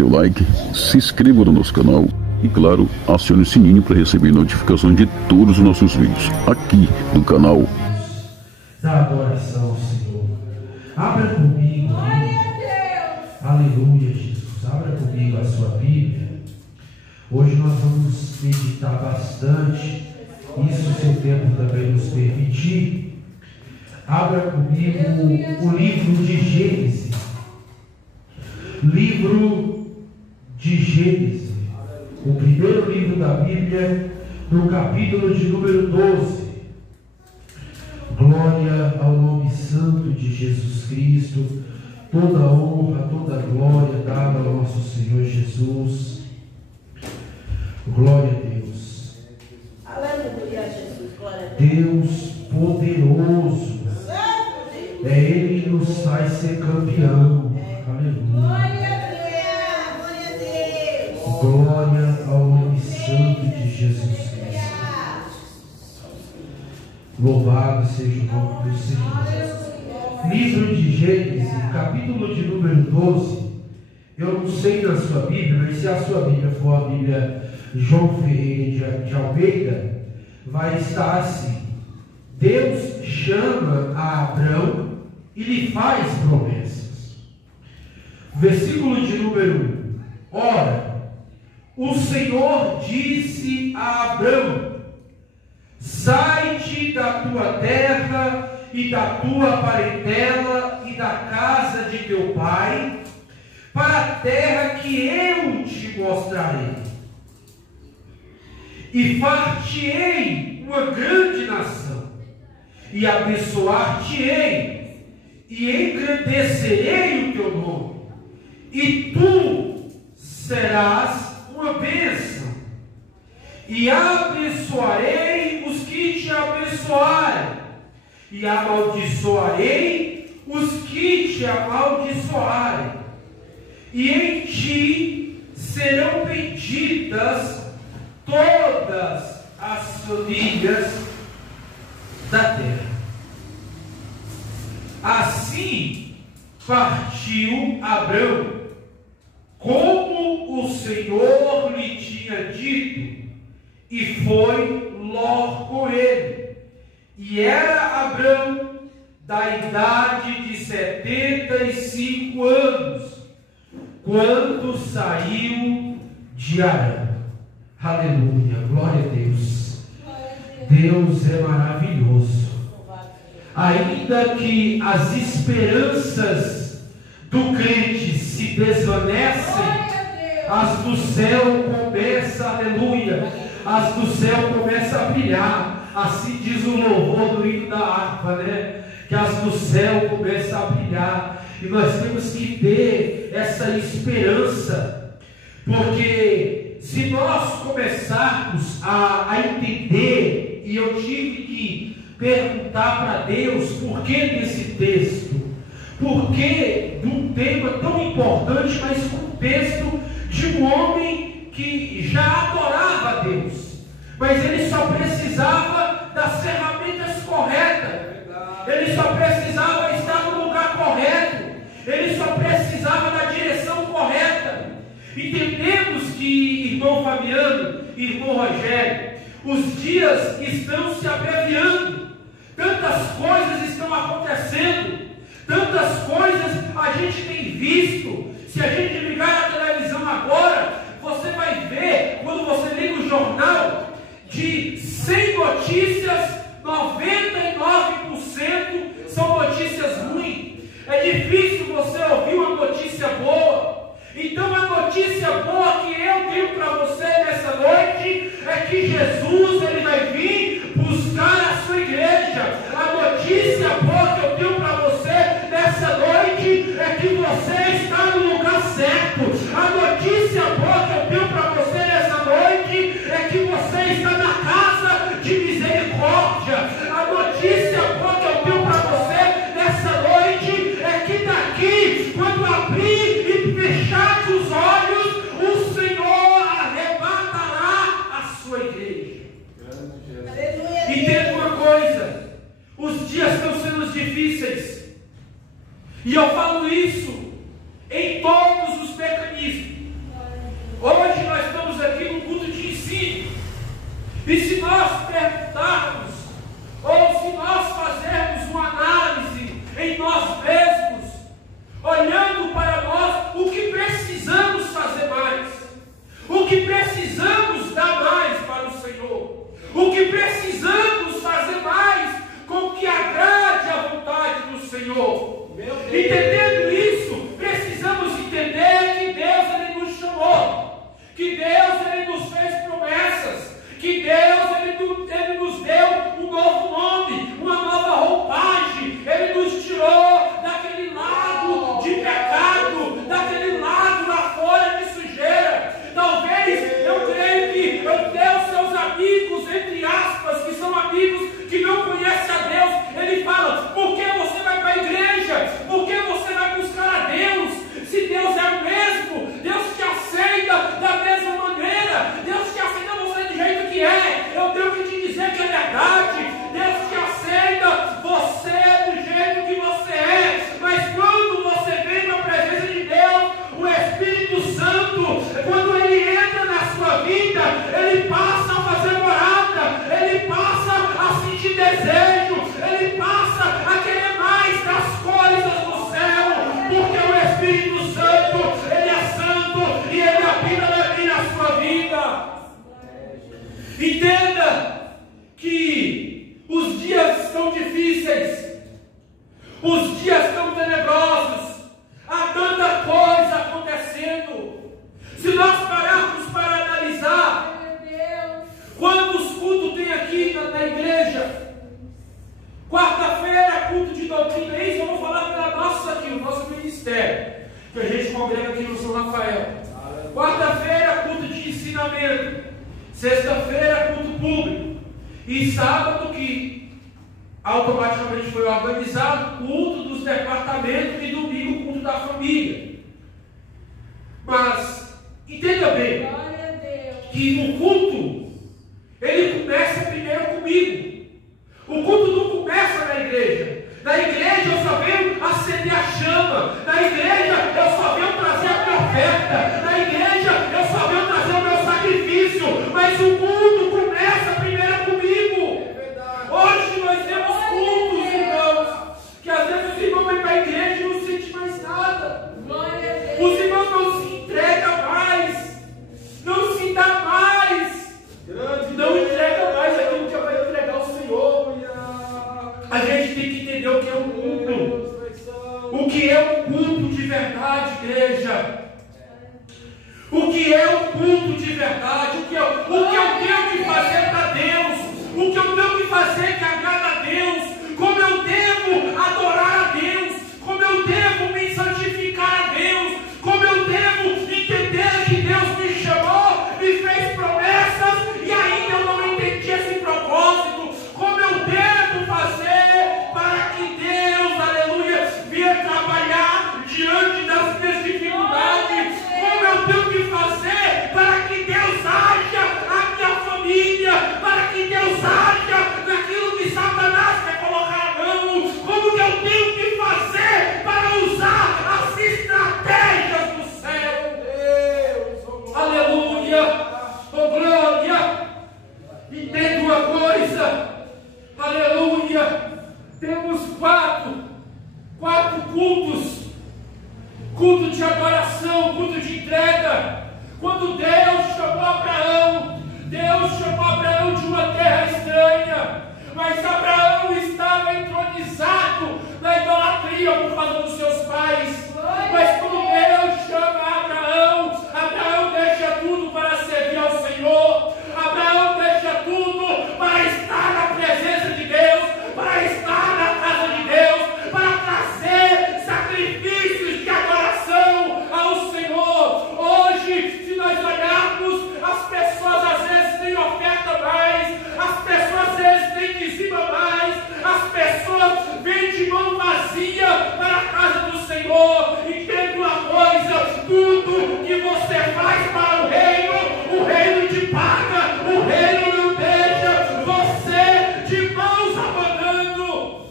seu like, se inscreva no nosso canal e, claro, acione o sininho para receber notificações de todos os nossos vídeos aqui no canal. Da adoração ao Senhor. Abra comigo, aleluia, Jesus. Abra comigo a sua Bíblia. Hoje nós vamos meditar bastante, isso se o tempo também nos permitir. Abra comigo o livro de Gênesis. Livro de Gênesis, o primeiro livro da Bíblia, no capítulo de número 12. Glória ao nome santo de Jesus Cristo, toda honra, toda glória dada ao nosso Senhor Jesus. Glória a Deus. Aleluia, Jesus. Glória a Deus poderoso. É Ele que nos faz ser campeão. Aleluia. Glória ao nome santo de Jesus Cristo. Louvado seja o nome do Senhor. Livro de Gênesis, capítulo de número 12. Eu não sei na sua Bíblia, mas se a sua Bíblia for a Bíblia João Ferreira de Almeida, vai estar assim: Deus chama a Abrão e lhe faz promessas. Versículo de número 1. Ora, o Senhor disse a Abrão: sai-te da tua terra e da tua parentela e da casa de teu pai, para a terra que eu te mostrarei. E far-te-ei uma grande nação, e abençoar-te-ei, e engrandecerei o teu nome, e tu serás uma bênção, e abençoarei os que te abençoarem, e amaldiçoarei os que te amaldiçoarem, e em ti serão benditas todas as famílias da terra. Assim partiu Abrão, como o Senhor lhe tinha dito, e foi Ló com ele. E era Abrão da idade de 75 anos, quando saiu de Harã. Aleluia, glória a Deus. Deus é maravilhoso. Ainda que as esperanças do crente se desvanecem, as do céu começam, aleluia, as do céu começam a brilhar. Assim diz o louvor do hino da harpa, né? Que as do céu começam a brilhar. E nós temos que ter essa esperança, porque se nós começarmos a entender, e eu tive que perguntar para Deus por que desse texto, por que de um tema tão importante, mas com um texto de um homem que já adorava a Deus, mas ele só precisava das ferramentas corretas, ele só precisava estar no lugar correto, ele só precisava da direção correta. Entendemos que, irmão Fabiano, irmão Rogério, os dias estão se abreviando, tantas coisas estão acontecendo, tantas coisas a gente tem visto. Se a gente ligar a televisão agora, você vai ver, quando você liga o jornal, de 100 notícias, 99% são notícias ruins. É difícil você ouvir uma notícia boa. Então a notícia boa que eu tenho para você nessa noite é que Jesus, ele vai vir buscar a sua igreja. A notícia boa que eu tenho para você nessa noite é que você está no lugar certo. A notícia boa que eu tenho para você nessa noite é que você está na casa de misericórdia. A notícia boa que eu tenho para você nessa noite é que daqui, quando abrir e fechar os olhos, o Senhor arrebatará a sua igreja. E se nós perguntarmos, ou se nós fazermos uma análise em nós mesmos, olhando para nós, o que precisamos fazer mais? O que precisamos dar mais para o Senhor? O que precisamos fazer mais com que agrade a vontade do Senhor? Entendendo isso, precisamos entender que Deus Ele nos chamou, que Deus Ele nos fez promessas, que Deus Ele nos deu um novo nome, uma nova roupagem. Ele nos tirou daquele lado de pecado, daquele lado lá fora de sujeira. Talvez, eu creio que Deus, seus amigos, entre aspas, que são amigos que não conhecem a Deus, Ele fala: por que você vai para a igreja? Por que você vai buscar a Deus? Se Deus é o mesmo, Deus te aceita da mesma maneira, Deus te aceita você do jeito que é. Eu tenho que te dizer que é verdade. Deus te aceita você do jeito que você é. Mas quando você vem na presença de Deus, o Espírito Santo, quando Ele entra na sua vida, Ele passa a fazer morada, Ele passa a sentir desejo, Ele passa a querer mais das coisas do céu, porque o Espírito Santo, Ele é santo e Ele habita na sua vida. Entenda que os dias estão difíceis, os dias estão tenebrosos, há tanta coisa acontecendo. Se nós pararmos para analisar quantos cultos tem aqui na igreja, quarta-feira culto de doutrina, é isso eu vou falar para nossa aqui, o nosso ministério, que a gente congrega aqui no São Rafael. Quarta-feira culto de ensinamento, sexta-feira culto público, e sábado que automaticamente foi organizado culto dos departamentos, e domingo culto da família. Mas entenda bem que o culto, ele começa primeiro comigo. O culto não começa na igreja. Na igreja eu só venho acender a chama. Na igreja eu só venho trazer a minha oferta. Na igreja eu só venho trazer o meu sacrifício. Mas o culto começa primeiro comigo. Hoje nós temos cultos, irmãos, que às vezes os irmãos vêm para a igreja e não sentem mais nada. Os irmãos não se entregam mais, não se dá mais, não entrega mais aquilo que vai entregar ao Senhor. A gente tem que entender o que é um culto. O que é um culto de verdade, igreja? O que é um culto de verdade? O que eu tenho que fazer para Deus? O que eu tenho que fazer que agrada a Deus? Como eu devo adorar a Deus? Como eu devo me santificar a Deus? Como eu devo entender que Deus me chamou, me fez promessas e ainda eu não entendi esse propósito? Como eu devo fazer para que Deus, aleluia, venha trabalhar diante das minhas dificuldades? Como eu tenho que fazer para que Deus haja na minha família, para que Deus haja naquilo que Satanás quer colocar a mão? Como que eu tenho que fazer para usar as estratégias do céu? Deus, aleluia, oh glória. Entenda uma coisa, aleluia, temos quatro cultos: culto de adoração, culto de entrega. Quando Deus chamou Abraão de uma terra estranha, mas Abraão estava entronizado na idolatria por causa dos seus pais. Mas quando Deus chama Abraão deixa tudo para servir ao Senhor. Abraão deixa tudo para estar na presença de Deus, para estar na casa de Deus, para trazer sacrifícios de adoração ao Senhor. Hoje, se nós olharmos, as pessoas às vezes têm oferta mais, as pessoas às vezes têm dizima mais, as pessoas vêm de mão vazia para a casa do Senhor. Entenda uma coisa: tudo que você faz para o reino te paga, o reino não deixa você de mãos abanando.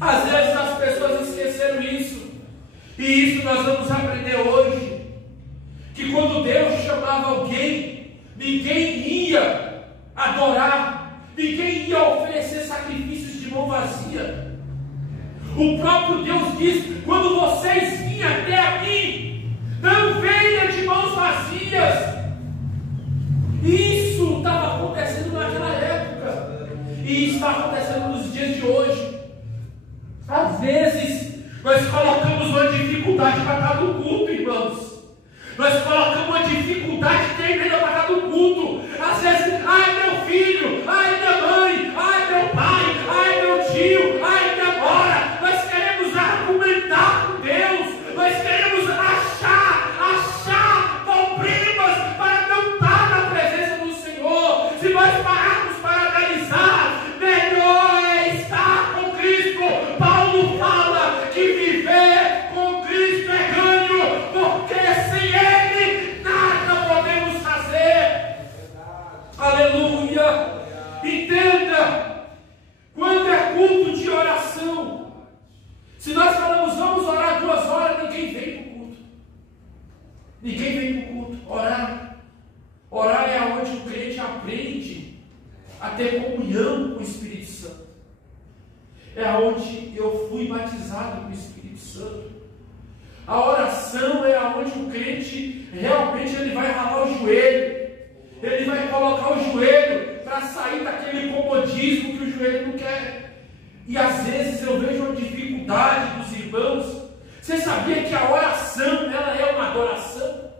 Às vezes as pessoas esqueceram isso, e isso nós vamos aprender hoje, que quando Deus chamava alguém, ninguém ia adorar, ninguém ia oferecer sacrifícios de mão vazia. O próprio Deus diz: quando vocês virem até aqui, não venha de mãos vazias. Isso estava acontecendo naquela época e está acontecendo nos dias de hoje. Às vezes nós colocamos uma dificuldade para estar no culto, irmãos. Nós colocamos uma dificuldade tremenda para estar no culto. Às vezes, ai meu filho, ai minha mãe, ai meu pai, ai meu tio, ai minha nora. Nós queremos argumentar com Deus. Nós queremos achar problemas para não estar na presença do Senhor. Se nós pararmos para analisar, melhor é estar com Cristo. Paulo fala que viver com Cristo é ganho, porque sem Ele nada podemos fazer. Aleluia! Entenda, quando é culto de oração, se nós falamos vamos orar 2 horas, ninguém vem para o culto. Ninguém vem para o culto. Orar é onde o crente aprende a ter comunhão com o Espírito Santo. É onde eu fui batizado com o Espírito Santo. A oração é onde o crente realmente ele vai ralar o joelho. Ele vai colocar o joelho para sair daquele comodismo que o joelho não quer. E às vezes eu vejo uma dificuldade dos irmãos. Você sabia que a oração, ela é uma adoração?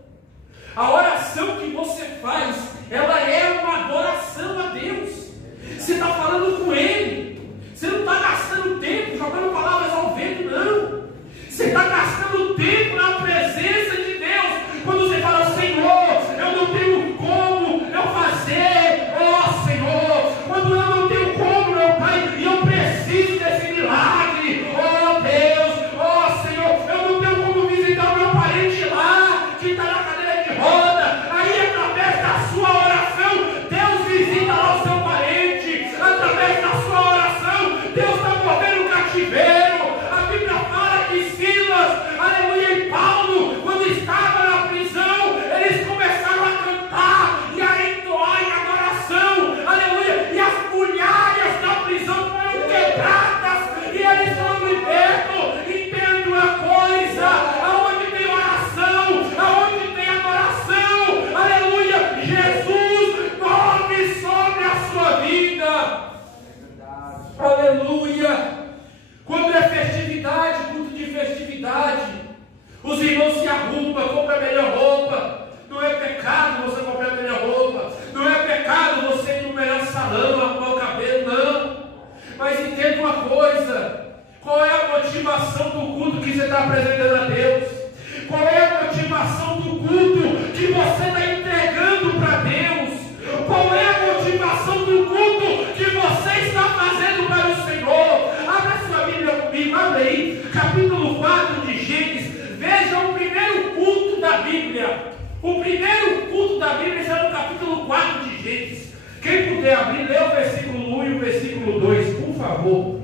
A oração que você faz, ela é uma adoração a Deus. Você está falando com Ele. Você não está gastando tempo jogando palavras ao vento, não. Você está gastando tempo na presença de Deus. Quando você fala, Senhor, eu não tenho como eu fazer, ó Senhor, quando eu não tenho como, meu Pai, e eu preciso desse milagre, ó Deus, ó Senhor, eu não tenho como visitar o meu parente lá, que está na cadeira de roda, aí através da sua oração, Deus visita lá o seu parente, através da sua oração, Deus está movendo o cativeiro. A Bíblia fala que Silas, aleluia, e Paulo, quando estava na prisão, eles começaram a cantar e a entoar em adoração, aleluia, e as muralhas da prisão foram quebradas e eles foram libertos. Entenda uma coisa: aonde tem oração, aonde tem adoração, aleluia, Jesus move sobre a sua vida, aleluia. Quando é festividade, culto de festividade, os irmãos se arrumam, compram a melhor roupa. Não é pecado você comprar a melhor roupa. Não é pecado você ir no melhor salão, arrumar o cabelo, não. Mas entenda uma coisa: qual é a motivação do culto que você está apresentando a Deus? Qual é a motivação do culto que você está entregando para Deus? Qual é a motivação do culto que você está fazendo para o Senhor? Abra sua Bíblia comigo, abre aí, capítulo 4 de Gênesis. Veja o primeiro culto da Bíblia. O primeiro culto da Bíblia está no capítulo 4 de Gênesis. Quem puder abrir, lê o versículo 1 e o versículo 2, por favor.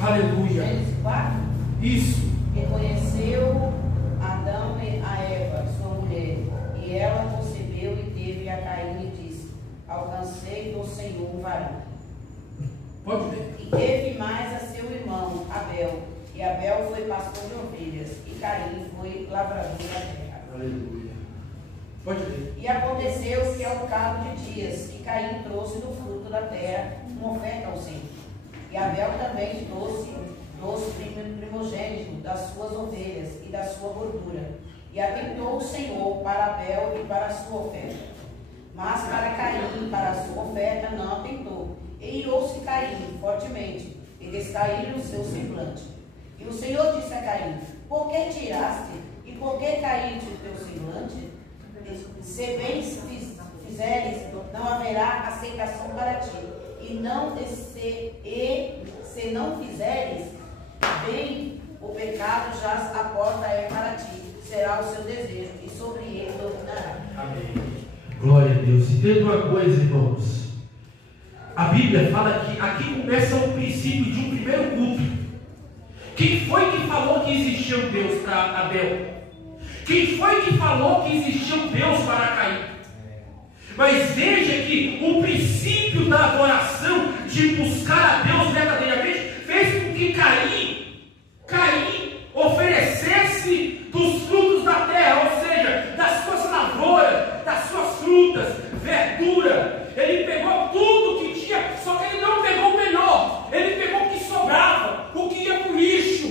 Aleluia. Gênesis 4. Isso. Reconheceu Adão a Eva, sua mulher, e ela concebeu e teve a Caim e disse: alcancei do Senhor um varão. Pode ler. E teve mais a seu irmão Abel, e Abel foi pastor de ovelhas, e Caim foi lavrador da terra. Aleluia. Pode ler. E aconteceu que ao cabo de dias, que Caim trouxe do fruto da terra uma oferta ao Senhor. E Abel também trouxe dos primogênitos das suas ovelhas e da sua gordura. E atentou o Senhor para Abel e para a sua oferta. Mas para Caim, para a sua oferta, não atentou. E irou-se Caim fortemente, e descaíram o seu semblante. E o Senhor disse a Caim: por que tiraste, e por que caíste o teu semblante? Se bem fizeres, não haverá aceitação para ti. Se não fizeres bem, o pecado jaz a porta é para ti. Será o seu desejo, e sobre ele dominará. Amém. Glória a Deus. Entenda uma coisa, irmãos. A Bíblia fala que aqui começa o princípio de um primeiro culto. Quem foi que falou que existia um Deus para Abel? Quem foi que falou que existia um Deus para Caim? Mas veja que da adoração, de buscar a Deus verdadeiramente, fez com que Caim oferecesse dos frutos da terra, ou seja, das suas lavouras, das suas frutas, verdura. Ele pegou tudo que tinha, só que ele não pegou o melhor, ele pegou o que sobrava, o que ia para o lixo,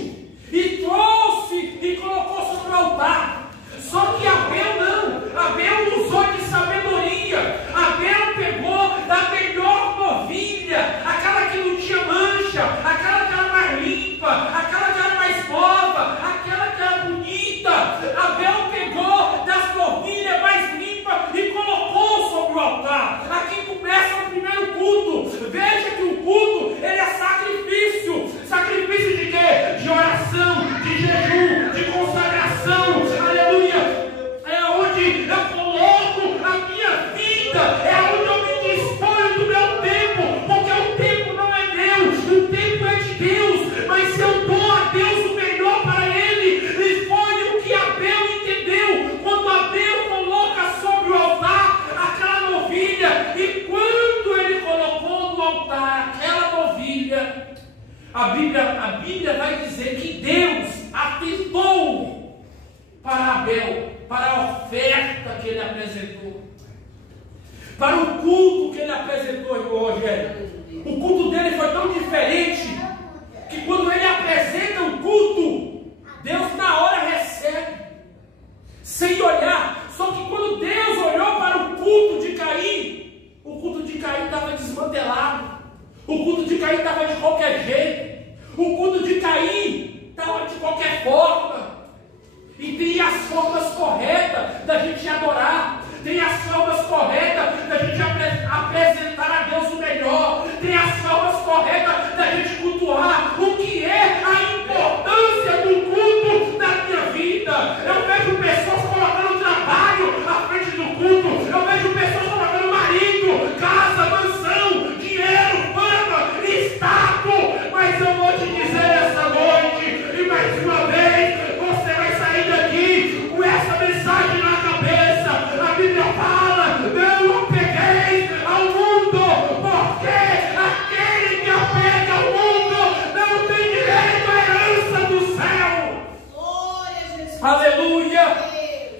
e trouxe e colocou sobre o altar. Só que Abel não, Abel usou de sabedoria, Abel pegou da melhor novilha, aquela que não tinha mancha, aquela que era mais limpa, aquela que era mais nova, aquela que era bonita. Abel pegou das novilhas mais limpas e colocou sobre o altar. Aqui começa o primeiro culto. Veja que o culto, ele é sacrifício. Sacrifício de quê? De oração, de jejum, de consagração. Aleluia. É onde eu coloco a minha vida, é onde eu me disponho do meu tempo, porque o tempo não é meu, o tempo é de Deus, mas se eu dou a Deus o melhor para Ele, e foi o que Abel entendeu, quando Abel coloca sobre o altar aquela novilha, e quando ele colocou no altar aquela novilha, a Bíblia vai dizer que Deus atentou para Abel, para a oferta que ele apresentou, para o culto que ele apresentou, irmão Rogério. O culto dele foi tão diferente que quando ele apresenta o culto, Deus na hora recebe, sem olhar. Só que quando Deus olhou para o culto de Caim, o culto de Caim estava desmantelado, o culto de Caim estava de qualquer jeito, o culto de Caim estava de qualquer forma. E tem as formas corretas da gente adorar, tem as formas corretas da gente apresentar a Deus o melhor, tem as formas corretas da gente cultuar. O que é a importância do culto na minha vida? Eu vejo pessoas colocando trabalho à frente do culto, eu vejo pessoas colocando marido, casa, mansão, dinheiro, fama, status, mas eu vou te dizer essa noite, e mais uma vez, você vai sair daqui com essa mensagem na cabeça. A Bíblia fala: não apegueis ao mundo, porque aquele que apega ao mundo não tem direito à herança do céu. Glória a Jesus. Aleluia.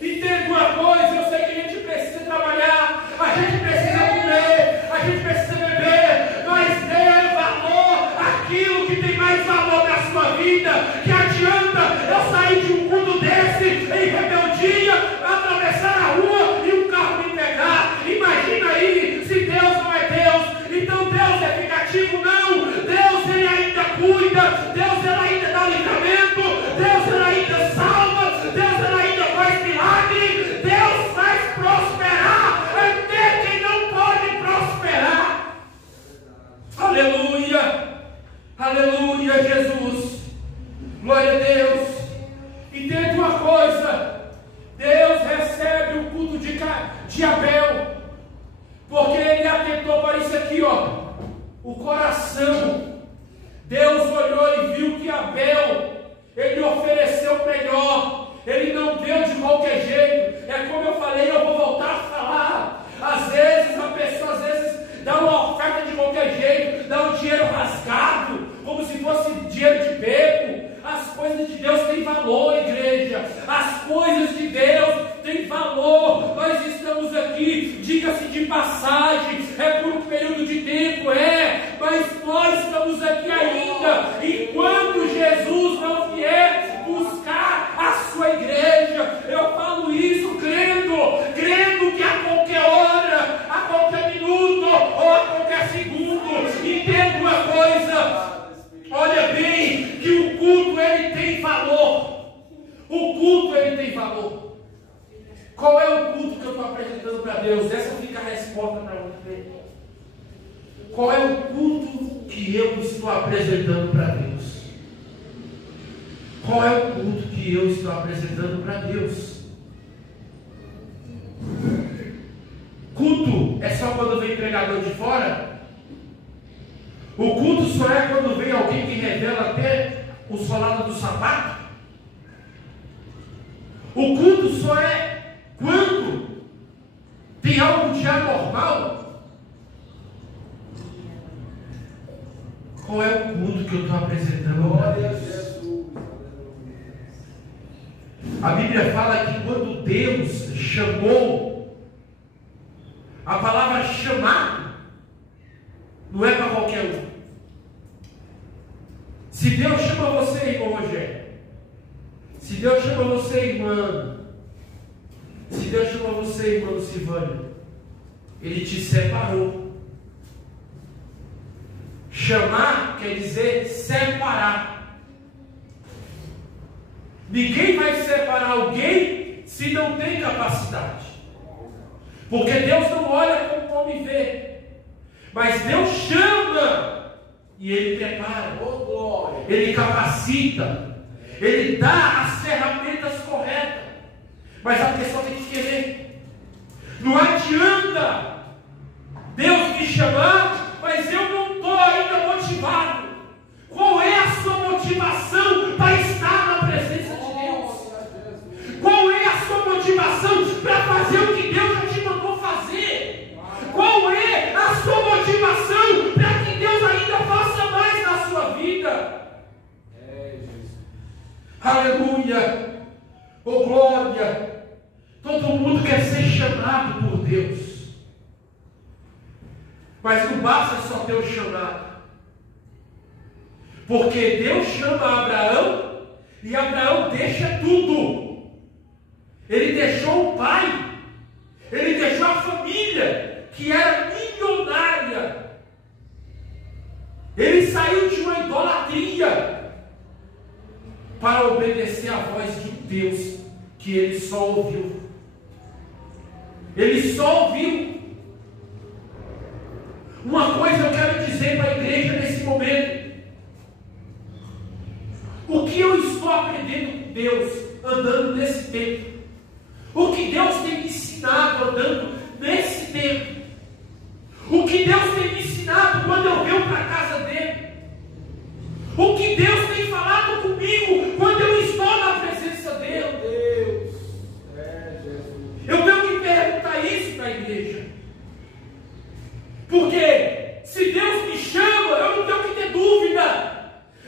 Entenda uma coisa, eu sei que a gente precisa trabalhar, a gente precisa comer, a gente precisa beber, mas dê valor àquilo que tem mais valor na sua vida. Que adianta eu sair de um culto desse em rebeldia, atravessar a rua e um carro me pegar? Imagina aí, se Deus não é Deus, então Deus é ficativo? Não, Deus ele ainda cuida, Deus ele ainda dá livramento, Deus ele ainda salva, Deus ele ainda faz milagre, Deus faz prosperar até quem não pode prosperar. Aleluia, aleluia, Jesus, glória a Deus. Entenda uma coisa, Deus recebe o culto de Abel, porque ele atentou para isso aqui, ó, o coração. Deus olhou e viu que Abel, ele ofereceu o melhor, ele não deu de qualquer jeito. É como eu falei, eu vou voltar a falar, às vezes a pessoa dá uma oferta de qualquer jeito, dá um dinheiro rasgado, como se fosse dinheiro de beco. As coisas de Deus têm valor, igreja. As coisas de Deus têm valor. Nós estamos aqui, diga-se de passagem, é por um período de tempo, mas nós estamos aqui ainda, enquanto Jesus não vier buscar a sua igreja. Eu falo isso crendo que a qualquer hora, a qualquer minuto ou a qualquer segundo, entenda uma coisa. Olha bem que o culto ele tem valor. O culto ele tem valor. Qual é o culto que eu estou apresentando para Deus? Essa fica a resposta para você. Qual é o culto que eu estou apresentando para Deus? Qual é o culto que eu estou apresentando para Deus? Culto é só quando vem pregador de fora? O culto só é quando vem alguém que revela até o solado do sapato? O culto só é quando tem algo de anormal? Bíblia fala que quando Deus chamou, a palavra chamar não é para qualquer um. Se Deus chama você, irmão Rogério, se Deus chama você, irmã, se Deus chama você, irmã Silvânia, Ele te separou. Chamar quer dizer separar. Ninguém vai separar alguém se não tem capacidade. Porque Deus não olha como o homem vê. Mas Deus chama e Ele prepara, Ele capacita, Ele dá as ferramentas corretas. Mas a pessoa tem que querer. Não adianta Deus me chamar, mas eu não estou ainda motivado. Qual é a sua motivação para estar na presença de Deus? Qual é a sua motivação para fazer o que Deus já te mandou fazer? Qual é a sua motivação para que Deus ainda faça mais na sua vida? Aleluia! Oh glória! Todo mundo quer ser chamado por Deus. Mas não basta só ter o chamado. Porque Deus chama Abraão e Abraão deixa tudo. Ele deixou o pai, ele deixou a família, que era milionária. Ele saiu de uma idolatria para obedecer à voz de Deus, que ele só ouviu. Ele só ouviu. Uma coisa eu quero dizer para a igreja nesse momento. O que eu estou aprendendo com Deus andando nesse tempo? O que Deus tem me ensinado andando nesse tempo? O que Deus tem me ensinado quando eu venho para a casa dele? O que Deus tem falado comigo quando eu estou na presença dele? Eu tenho que perguntar isso para a igreja. Porque se Deus me chama, eu não tenho que ter dúvida.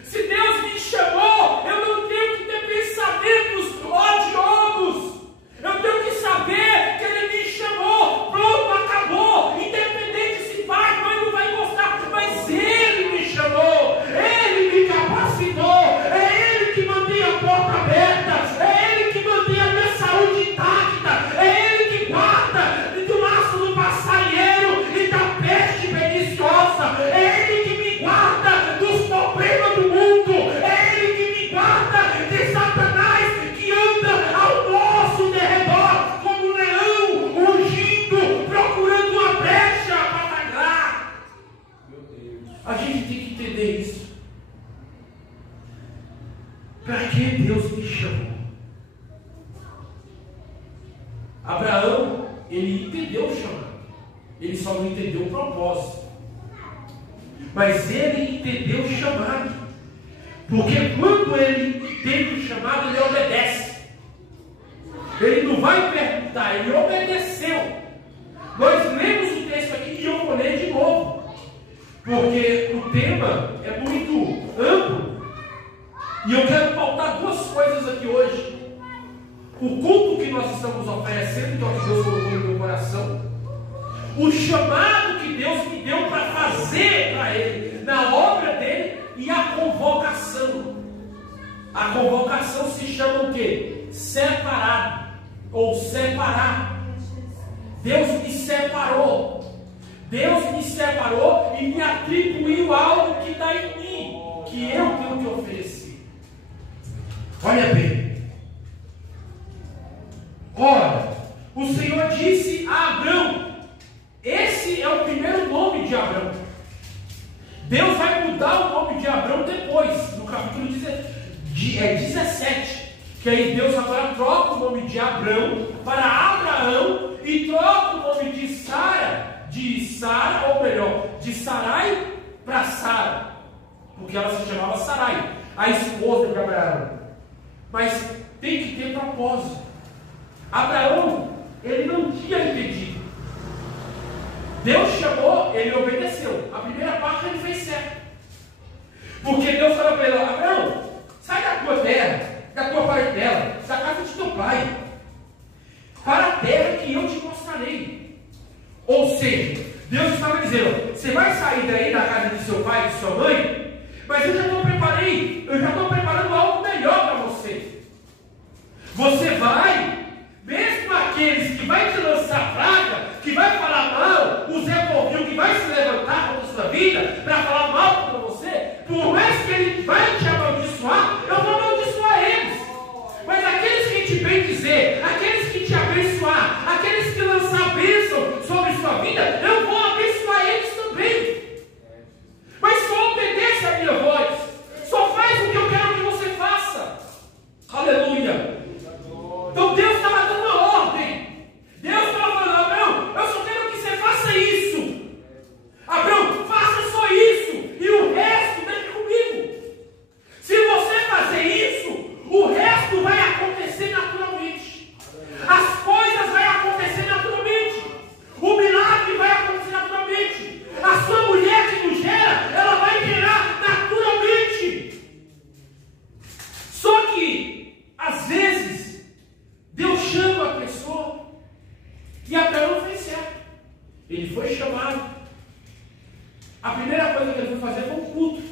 Se Deus me chamou, eu não tenho que ter pensamentos odiosos. Eu tenho que saber que Ele me chamou. Pronto, acabou. Independente se pai, mãe não vai gostar, mas Ele me chamou. Ele me capacitou. É Ele que mantém a porta aberta. É Ele que mantém a minha saúde intacta. É Ele que guarda do laço do passarinheiro e da peste perniciosa. É Ele que me guarda dos problemas do mundo. É Ele que me guarda de Satanás que anda ao nosso derredor como um leão rugindo, procurando uma brecha para atacar. A gente tem que entender isso. Para que Deus me chamou? Abraão, ele entendeu o chamado. Ele só não entendeu o propósito. Mas ele entendeu o chamado. Porque quando ele entende o chamado, ele obedece. Ele não vai perguntar, ele obedeceu. Nós lemos o texto aqui e eu vou ler de novo. Porque o tema é muito amplo. E eu quero pautar duas coisas aqui hoje. O culto que nós estamos oferecendo, que é o que Deus colocou no meu coração. O chamado que Deus me deu para fazer para Ele, na obra dele, e a convocação. A convocação se chama o quê? Separado, ou separar. Deus me separou. Deus me separou e me atribuiu algo que está em mim, que eu tenho que oferecer. Olha bem. Ora, o Senhor disse a Abrão. Esse é o primeiro nome de Abrão. Deus vai mudar o nome de Abrão depois, no capítulo 17. Que aí Deus agora troca o nome de Abrão para Abraão e troca o nome de Sara, ou melhor, de Sarai para Sara. Porque ela se chamava Sarai, a esposa de Abraão. Mas tem que ter propósito. Abraão, ele não tinha entendido. Deus chamou, ele obedeceu. A primeira parte ele fez certo. Porque Deus falou para ele: Abraão, sai da tua terra, da tua parentela, da casa de teu pai, que eu te mostrarei. Ou seja, Deus estava dizendo: você vai sair daí da casa de seu pai e de sua mãe, mas eu já estou preparando algo melhor para você. Você vai, mesmo aqueles que vai te lançar praga, que vai falar mal, o Zé Povinho que vai se levantar contra a sua vida para falar mal contra você, por mais que ele vai te amaldiçoar, eu vou amaldiçoar eles. Mas aqueles que te bendizer, aqueles que te abençoar, aqueles que lançar bênção sobre sua vida, eu vou abençoar eles também. Mas só obedece a minha voz, só faz o que eu quero que você faça. Aleluia. Então Deus estava dando uma ordem. Deus estava falando: Abraão, eu só quero que você faça isso. Abraão, faça só isso, e o resto deixa comigo. Se você fazer isso, o resto vai acontecer naturalmente. As coisas vão acontecer naturalmente. O milagre vai acontecer naturalmente. A sua mulher que nos gera, ela vai gerar naturalmente. Só que, às vezes, Deus chama a pessoa e Abraão não fez certo. Ele foi chamado. A primeira coisa que ele foi fazer foi um culto,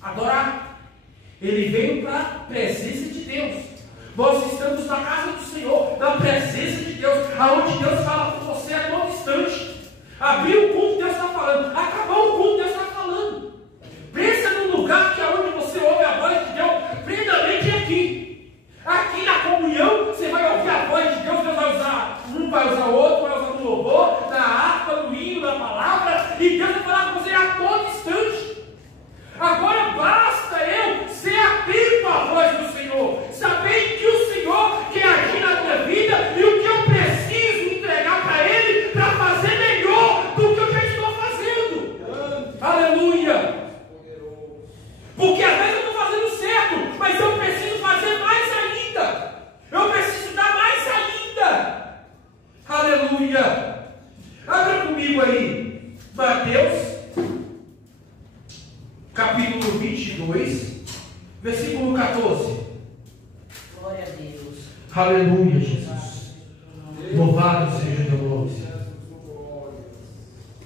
adorar. Ele veio para a presença de Deus. Nós estamos na casa do Senhor, na presença de Deus, aonde Deus fala com você a todo instante. Abriu o culto, Deus está falando. Acabou o culto, Deus está falando. Pensa num lugar que é onde você ouve a voz de Deus, primeiramente é aqui. Aqui na comunhão, você vai ouvir a voz de Deus. Deus vai usar um, vai usar o outro, vai usar no louvor, na harpa, no hino, na palavra, e Deus vai falar com você a todo instante. Agora basta eu ser atento à voz do Senhor, saber que o Senhor quer agir na minha vida e o que eu preciso entregar para Ele para fazer melhor do que eu já estou fazendo. Aleluia! Porque às vezes eu estou fazendo certo, mas eu preciso fazer mais ainda. Eu preciso dar mais ainda. Aleluia! Abra comigo aí, Mateus capítulo 22, versículo 14. Glória a Deus. Aleluia, Jesus. Louvado seja teu nome.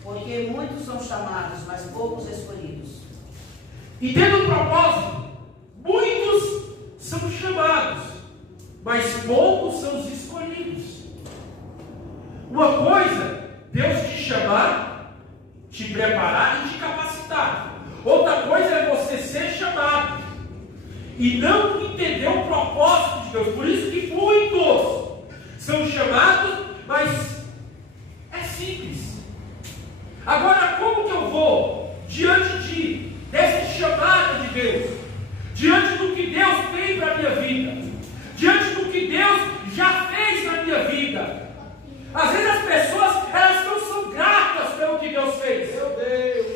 Porque muitos são chamados, mas poucos escolhidos. E tendo um propósito, muitos são chamados, mas poucos são os escolhidos. Uma coisa, Deus te chamar, te preparar e te capacitar. Outra coisa é você ser chamado e não entender o propósito de Deus. Por isso que muitos são chamados, mas é simples. Agora, como que eu vou diante desse chamado de Deus, diante do que Deus tem para a minha vida, diante do que Deus já fez na minha vida? Às vezes as pessoas, elas não são gratas pelo que Deus fez.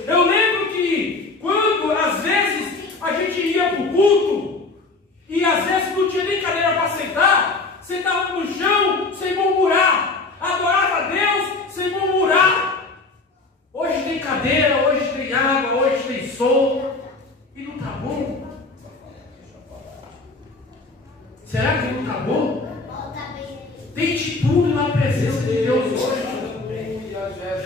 Eu lembro que quando às vezes a gente ia para o culto e às vezes não tinha nem cadeira para sentar, sentava no chão sem murmurar, adorava a Deus sem murmurar. Hoje tem cadeira, hoje tem água, hoje tem sol, e não está bom? Será que não está bom? Tem de tudo na presença de Deus hoje.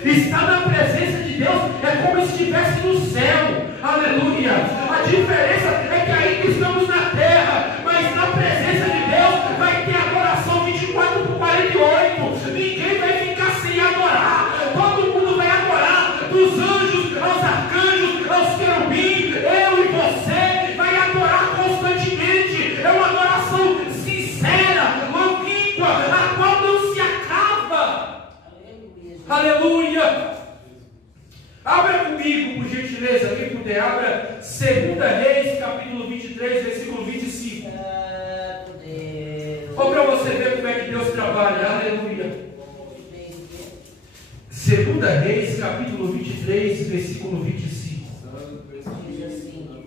Estar na presença de Deus é como se estivesse no céu. Aleluia. A diferença é que ainda estamos na terra, mas na presença de Deus vai ter adoração 24/48. Ninguém vai ficar sem adorar. Todo mundo vai adorar, dos anjos aos arcanjos, aos querubins. Eu e você vai adorar constantemente. É uma adoração sincera, longínqua, a qual não se acaba. Aleluia. Abra comigo, por gentileza, quem puder, abra 2 Reis, capítulo 23, versículo 25. Ou para você ver como é que Deus trabalha. Aleluia. 2 Reis, capítulo 23, versículo 25. Diz assim: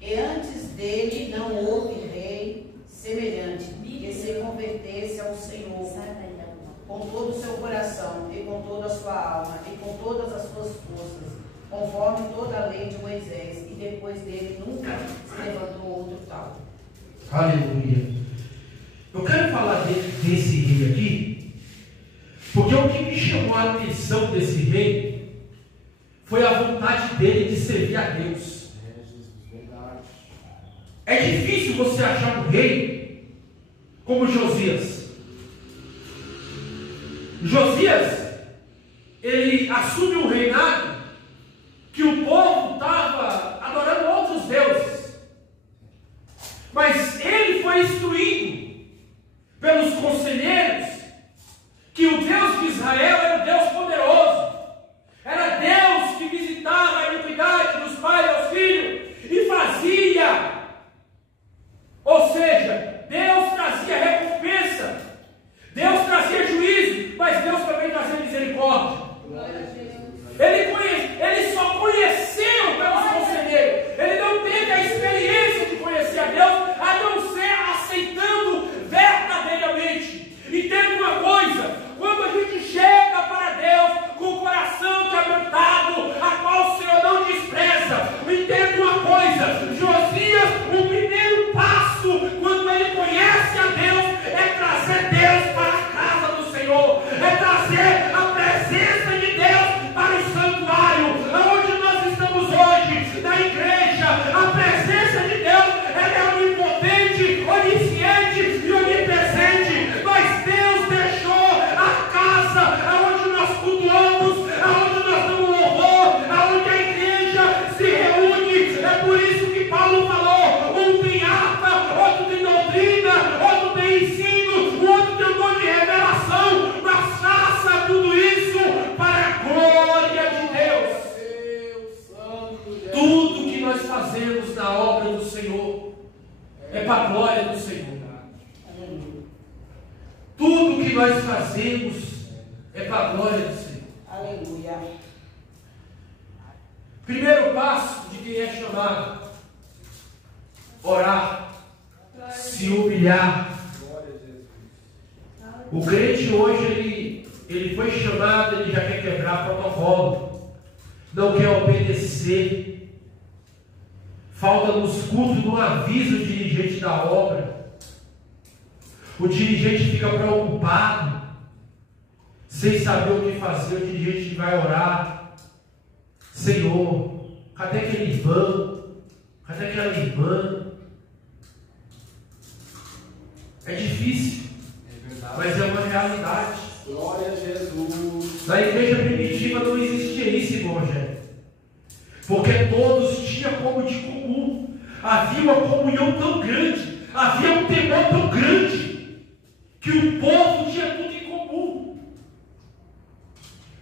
e antes dele não houve rei semelhante, que se convertesse ao Senhor com todo o seu coração, e com toda a sua alma, e com todas as suas forças, conforme toda a lei de Moisés, e depois dele nunca se levantou outro tal. Aleluia. Eu quero falar desse rei aqui, Porque o que me chamou a atenção desse rei foi a vontade dele de servir a Deus. É difícil você achar um rei como Josias. Josias, ele assume um reinado que o povo estava adorando outros deuses. Mas ele foi instruído pelos conselheiros que o Deus de Israel era um Deus poderoso. Era Deus que visitava a iniquidade dos pais aos filhos e fazia. Ou seja, Deus trazia recompensa, Deus trazia juízo, mas Deus também trazia misericórdia. Ele só conheceu pelos conselheiros, ele não teve a experiência de conhecer a Deus, a não ser aceitando verdadeiramente. Entenda uma coisa: quando a gente chega para Deus com o coração quebrantado, a qual o Senhor não despreza, entenda uma coisa: Josias, o primeiro passo, quando ele conhece a Deus, é trazer Deus para a casa do Senhor, é trazer a presença de Deus para o santuário, onde nós estamos hoje, na igreja. A presença de Deus, ela é onipotente, onisciente e onipresente, mas Deus deixou a casa onde nós cultuamos, onde nós damos louvor, onde a igreja se reúne. É por isso que Paulo falou: um tem harpa, outro tem doutrina, outro tem ensino, o outro tem um dom de revelação, mas faça tudo isso para a glória de Deus. Tudo que nós fazemos na obra do Senhor é para a glória do Senhor. Tudo que nós fazemos é para a glória do Senhor. Aleluia. Primeiro passo de quem é chamado: orar, se humilhar. O crente hoje, ele foi chamado, ele já quer quebrar protocolo, não quer obedecer. Falta nos cultos um aviso ao dirigente da obra. O dirigente fica preocupado, sem saber o que fazer. O dirigente vai orar: Senhor, cadê aquele irmão? Cadê aquela irmã? É difícil, mas é uma realidade. Glória a Jesus. Na igreja primitiva não existia isso, irmão Rogério, porque todos tinham como de comum. Havia uma comunhão tão grande, havia um temor tão grande, que o povo tinha tudo em comum.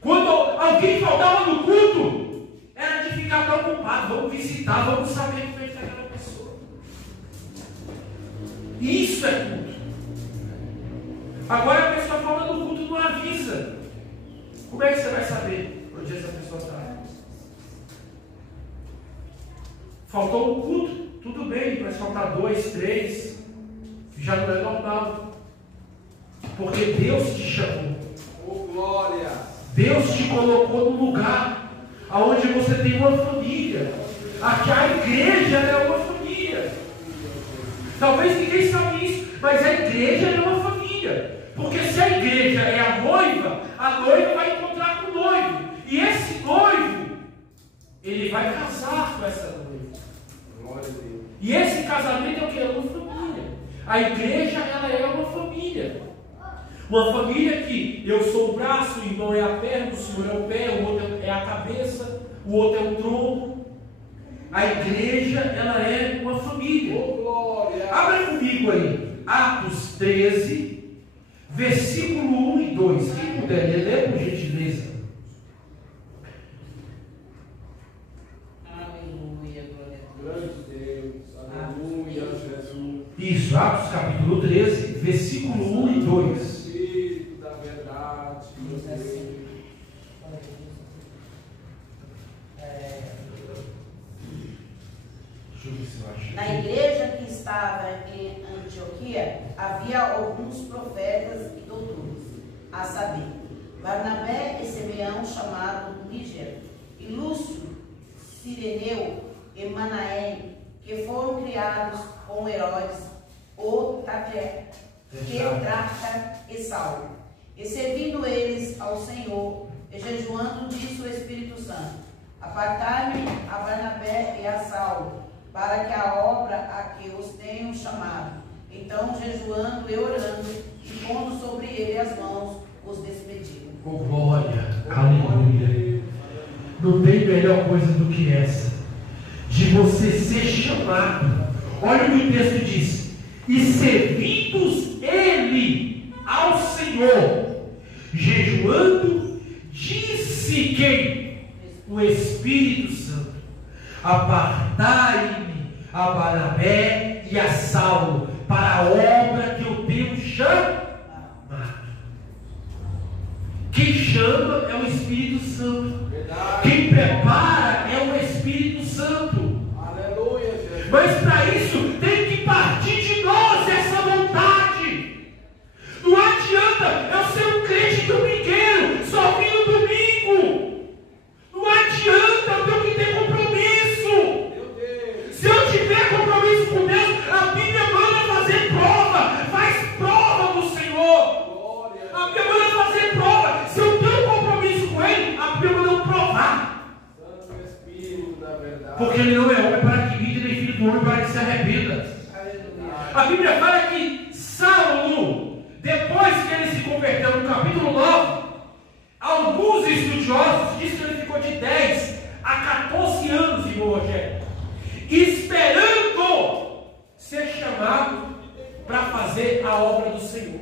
Quando alguém faltava no culto, era de ficar preocupado: vamos visitar, vamos saber como é que está aquela pessoa. Isso é culto. Agora a pessoa fala no culto, não avisa. Como é que você vai saber onde essa pessoa está? Faltou um culto, tudo bem, mas faltar 2, 3, já não é normal. Porque Deus te chamou. Oh, glória! Deus te colocou no lugar onde você tem uma família. Aqui a igreja é uma família. Talvez ninguém sabe isso, mas a igreja é uma família. Porque se a igreja é a noiva vai encontrar com o noivo. E esse noivo, ele vai casar com essa noiva. Glória a Deus. E esse casamento é o que? É uma família. A igreja, ela é uma família. Uma família que eu sou o braço, o irmão é a perna, o Senhor é o pé, o outro é a cabeça, o outro é o tronco. A igreja, ela é uma família. Oh, glória! Abra comigo aí, Atos 13, versículo 1 e 2. Quem puder ler, por gentileza. Aleluia, glória a Grande Deus, aleluia, Jesus. Isso, Atos capítulo 13, versículo 1 e 2. Espírito da verdade, meu Deus. Deus. Deixa eu ver se eu acho. Na igreja que estava em Antioquia, havia alguns profetas e doutores, a saber, Barnabé e Simeão, chamado Níger, e Lúcio, Cireneu e Manaém, que foram criados com Herodes, o Tetrarca e Saulo. E servindo eles ao Senhor, e jejuando disse o Espírito Santo: apartai-me a Barnabé e a Saulo, para que a obra a que os tenho chamado. Então, jejuando e orando, e pondo sobre ele as mãos, os despediram. Oh, glória, aleluia. Não tem melhor coisa do que essa, de você ser chamado. Olha o que o texto diz: e servidos ele ao Senhor, jejuando, disse quem? O Espírito Santo: apartai-me a Barnabé e a Saulo para a obra que eu tenho chamado. Quem chama é o Espírito Santo. Quem prepara é o Espírito Santo. Aleluia, Jesus. Mas para isso tem que partir de nós essa vontade. Não adianta eu ser um crente domingueiro, só vim no domingo. Não adianta, eu tenho que ter compromisso. Meu Deus. Se eu tiver compromisso com Deus, a Bíblia manda fazer prova. Faz prova do Senhor. Glória. A Bíblia manda fazer prova. Se eu tenho compromisso com Ele, a Bíblia manda provar. Santo Espírito da verdade. Porque Ele não é homem para que minta, nem filho do homem para que se arrependa. A Bíblia fala que Saulo, depois que ele se converteu, no capítulo 9, alguns estudiosos dizem que ele ficou de 10 a 14 anos, irmão Rogério, esperando ser chamado para fazer a obra do Senhor.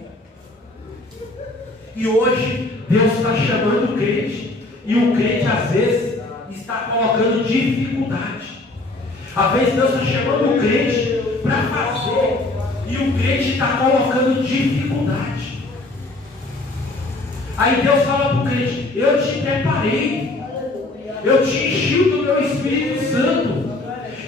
E hoje Deus está chamando o crente, e o crente às vezes está colocando dificuldade. Às vezes Deus está chamando o crente para fazer, e o crente está colocando dificuldade. Aí Deus fala para o crente: eu te preparei, eu te enchi do meu Espírito Santo,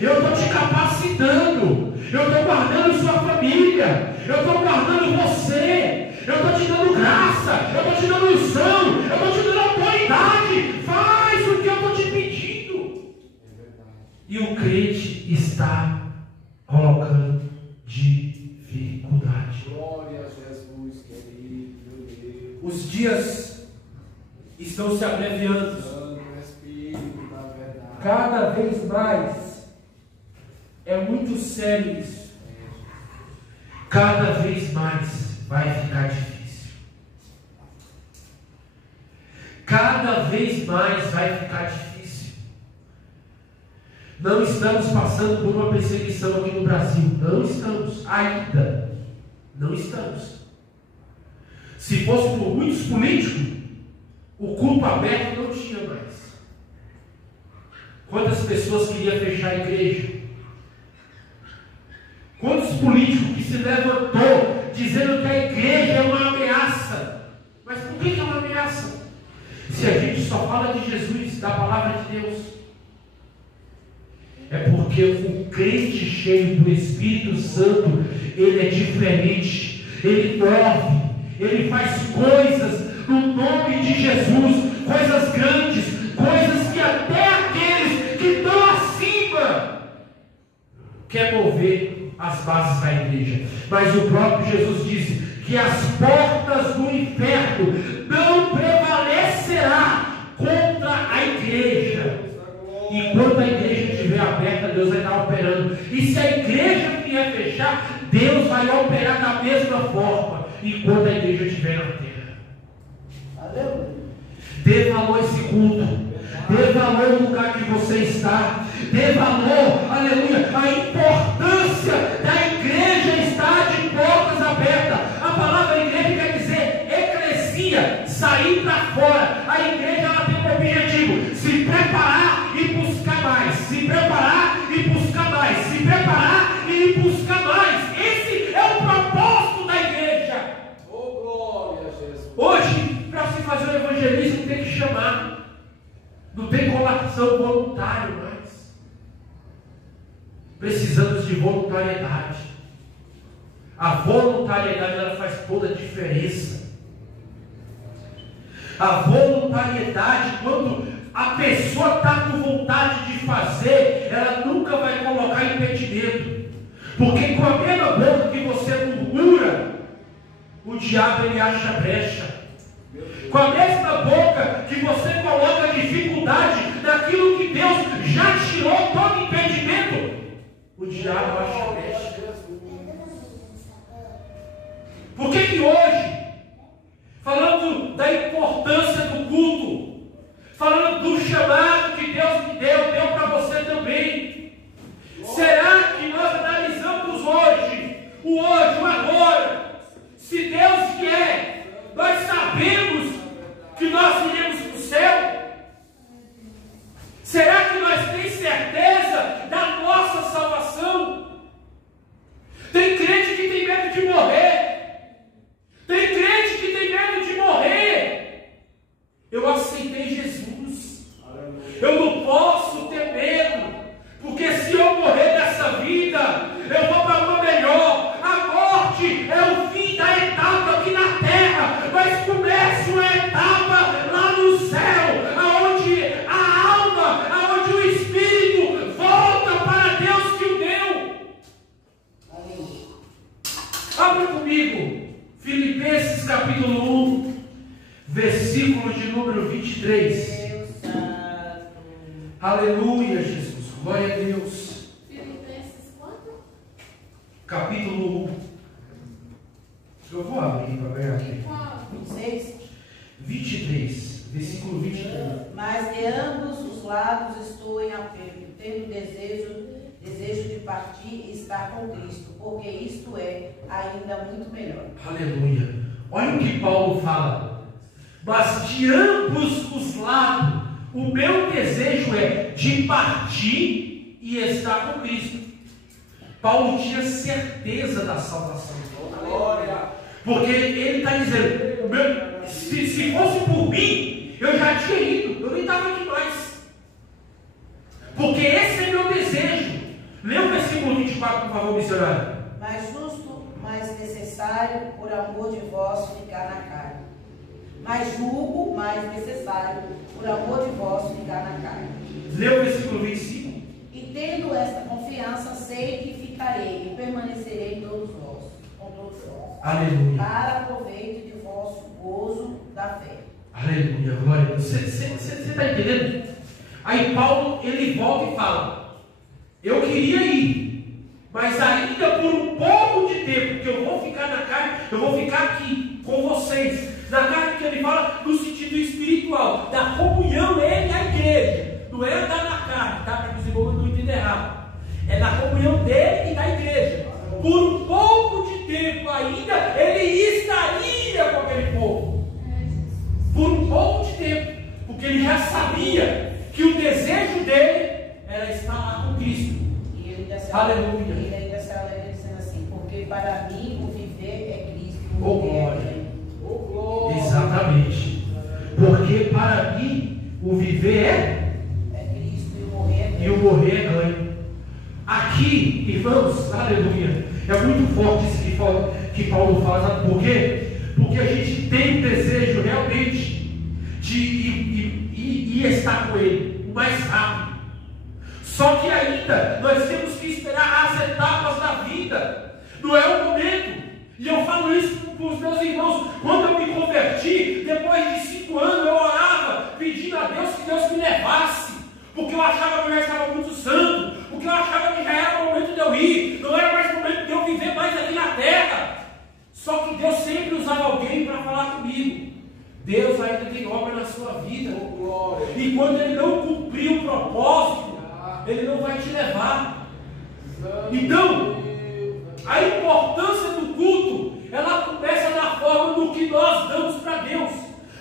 eu estou te capacitando, eu estou guardando sua família, eu estou guardando você, eu estou te dando graça, eu estou te dando unção, eu estou te dando autoridade. Faz o que eu estou te pedindo. E o crente está colocando dificuldade. Glória a Jesus, querido, meu Deus. Os dias estão se abreviando. Santo Espírito da verdade. Cada vez mais. É muito sério isso. Cada vez mais vai ficar difícil. Cada vez mais vai ficar difícil. Não estamos passando por uma perseguição aqui no Brasil. Não estamos. Ainda. Não estamos. Se fosse por muitos políticos, o culto aberto não tinha mais. Quantas pessoas queriam fechar a igreja? Quantos políticos que se levantou dizendo que a igreja é uma ameaça? Mas por que é uma ameaça? Se a gente só fala de Jesus, da palavra de Deus. É porque o crente cheio do Espírito Santo, ele é diferente, ele move, ele faz coisas no nome de Jesus, coisas grandes, coisas que até aqueles que estão acima quer mover as bases da igreja. Mas o próprio Jesus disse que as portas do inferno não prevalecerá contra a igreja. Enquanto a igreja estiver aberta, Deus vai estar operando. E se a igreja vier fechar, Deus vai operar da mesma forma, enquanto a igreja estiver na terra. Dê valor a esse culto. Dê valor ao lugar que você está. Dê valor, aleluia, a importância da igreja estar de portas abertas. A palavra igreja quer dizer eclesia, sair para fora. A igreja ela tem um objetivo: se preparar e buscar mais. Se preparar e buscar mais. Se preparar e buscar mais. Esse é o propósito da igreja. Oh, glória a Jesus. Hoje, para se fazer o evangelismo, tem que chamar. Não tem colaboração voluntária mais. Precisamos de voluntariedade. A voluntariedade ela faz toda a diferença. A voluntariedade, quando a pessoa está com vontade de fazer, ela nunca vai colocar impedimento. Porque com a mesma boca que você murmura, o diabo ele acha brecha. Com a mesma época que você coloca dificuldade naquilo que Deus já tirou todo impedimento, o diabo acha brecha. Por que hoje, falando da importância do culto, falando do chamado que Deus me deu para você também, será que nós analisamos hoje, o agora, se Deus quer, nós sabemos que nós iremos para o céu? Será que nós temos certeza da nossa salvação? Tem crente que tem medo de morrer. Tem crente que tem medo de morrer. Eu aceitei Jesus. Eu não posso ter medo, porque se eu morrer dessa vida, eu vou para uma melhor. A morte é o fim da etapa aqui na terra, mas começa uma etapa lá no céu, aonde a alma, aonde o espírito volta para Deus que o deu. Abra comigo Filipenses capítulo 1, versículo de número 23. Aleluia, Jesus. Glória a Deus. Filipenses quanto? Capítulo 1. Eu vou abrir para ver aqui. 26. 23. Versículo 23. Mas de ambos os lados estou em apelo, tendo desejo de partir e estar com Cristo, porque isto é ainda muito melhor. Aleluia. Olha o que Paulo fala. Mas de ambos os lados, o meu desejo é de partir e estar com Cristo. Paulo tinha certeza da salvação. Glória. Porque ele está dizendo, se fosse por mim, eu já tinha ido, eu nem estava aqui mais. Porque esse é meu desejo. Lê o versículo 24, por favor, missionário. Mais justo, mais necessário, por amor de vós, ficar na carne. Mais julgo, mais necessário, por amor de vós, ficar na carne. Lê o versículo 25. E tendo esta confiança, sei que ficarei e permanecerei em todos vós, com todos vós. Aleluia. Para proveito de vosso gozo da fé. Aleluia, glória a Deus. Você está entendendo? Aí Paulo, ele volta e fala, eu queria ir, mas ainda por um pouco de tempo, que eu vou ficar na carne, eu vou ficar aqui com vocês. Na carne que ele fala no sentido espiritual, da comunhão ele e a igreja. Não é andar na carne, tá? Para que os irmãos não entendam errado. É da comunhão dele e da igreja. Por um pouco de tempo ainda, ele estaria com aquele povo. Por um pouco de tempo. Porque ele já sabia que o desejo dele era estar lá com Cristo. E ele ainda se Aleluia. Ele ainda se alegra dizendo assim, porque para mim o viver é Cristo. Oh, o morrer é glória. ganho. Exatamente. Porque para mim o viver É Cristo e o morrer é e ganho. o morrer é ganho. Aqui, irmãos, aleluia, é muito forte isso que Paulo fala, sabe por quê? Porque a gente tem o desejo realmente de ir estar com Ele o mais rápido. Só que ainda nós temos que esperar as etapas da vida. Não é o momento. E eu falo isso para os meus irmãos. Quando eu me converti, depois de 5 anos, eu orava pedindo a Deus que Deus me levasse. Porque eu achava que eu já estava muito santo. Porque eu achava que já era o momento de eu ir. Não era mais o momento de eu viver mais aqui na terra. Só que Deus sempre usava alguém para falar comigo. Deus ainda tem obra na sua vida. E quando Ele não cumprir o propósito, Ele não vai te levar. Então, a importância do culto, ela começa na forma do que nós damos para Deus.